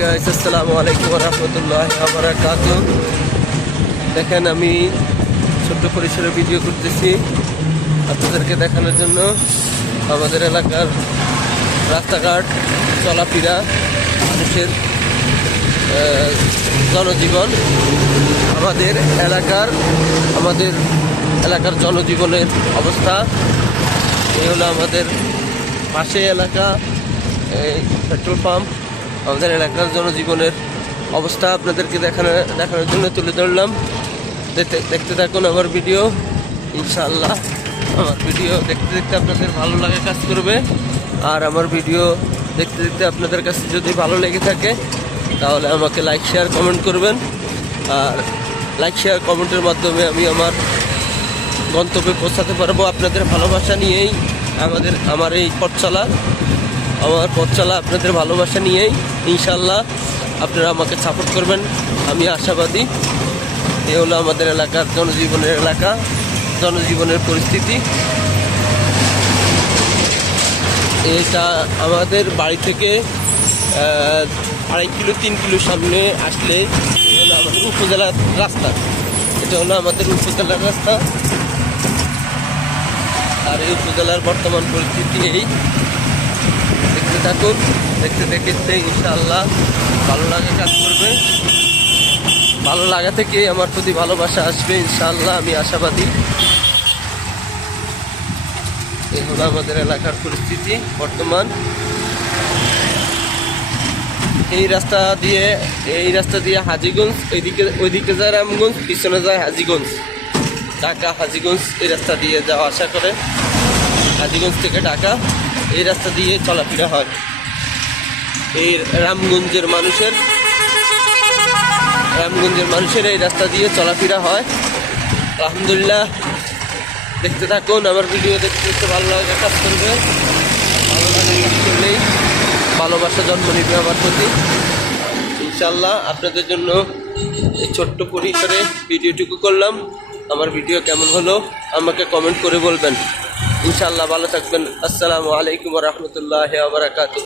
Guys আসসালামু আলাইকুম রহমতুল্লাহ বারাকাত দেখেন, আমি ছোট্ট পরিসরে ভিডিও করতেছি আপনাদেরকে দেখানোর জন্য। আমাদের এলাকার রাস্তাঘাট, চলাফেরা, মানুষের জনজীবন। আমাদের এলাকার আমাদের এলাকার জনজীবনের অবস্থা। এই হলো আমাদের পাশে এলাকা পেট্রোল পাম্প। আমাদের এলাকার জনজীবনের অবস্থা আপনাদেরকে দেখানো দেখানোর জন্য তুলে ধরলাম। দেখতে থাকুন আমার ভিডিও। ইনশাল্লাহ আমার ভিডিও দেখতে দেখতে আপনাদের ভালো লাগে কাজ করবে। আর আমার ভিডিও দেখতে দেখতে আপনাদের কাছে যদি ভালো লেগে থাকে, তাহলে আমাকে লাইক, শেয়ার, কমেন্ট করবেন। আর লাইক, শেয়ার, কমেন্টের মাধ্যমে আমি আমার গন্তব্যে পৌঁছাতে পারব। আপনাদের ভালোবাসা নিয়েই আমাদের, আমার এই পথ চলা। আমার পথ চলা আপনাদের ভালোবাসা নিয়েই ইনশাল্লাহ আপনারা আমাকে সাপোর্ট করবেন। আমি আশাবাদী, এ হলো আমাদের এলাকার জনজীবনের এলাকা, জনজীবনের পরিস্থিতি। এটা আমাদের বাড়ি থেকে আড়াই কিলো, তিন কিলো সামনে আসলে আমাদের উপজেলার রাস্তা। এটা হলো আমাদের উপজেলার রাস্তা। আর এই উপজেলার বর্তমান পরিস্থিতি এই। থাকুন, দেখতে দেখতে ইনশাআল্লাহ ভালো লাগা কাজ করবে। ভালো লাগা থেকে আমার প্রতি ভালোবাসা আসবে ইনশাআল্লাহ, আমি আশাবাদী। এই হলো আমাদের এলাকার পরিস্থিতি বর্তমান। এই রাস্তা দিয়ে, এই রাস্তা দিয়ে হাজিগঞ্জ এইদিকে ওইদিকে যায় রামগঞ্জ, পিছনে যায় হাজিগঞ্জ। ঢাকা হাজিগঞ্জ এই রাস্তা দিয়ে যাওয়া আশা করে। হাজিগঞ্জ থেকে ঢাকা। এই রাস্তা দিয়ে চলাফেরা হয়। এই রামগঞ্জের মানুষের রামগঞ্জের মানুষের এই রাস্তা দিয়ে চলাফেরা হয়। আলহামদুলিল্লাহ, দেখতে থাকুন, আমার ভিডিও দেখতে দেখতে ভালো লাগে কাজ করবে। ভালো করলেই ভালোবাসা জন্ম নিবে আমার প্রতি। ইনশাল্লাহ আপনাদের জন্য এই ছোট্ট পরিসরে ভিডিওটুকু করলাম। আমার ভিডিও কেমন হলো, আমাকে কমেন্ট করে বলবেন। ইনশাল্লাহ ভালো থাকবেন। আসসালামু আলাইকুম রহমতুল্লাহ বারাকাতু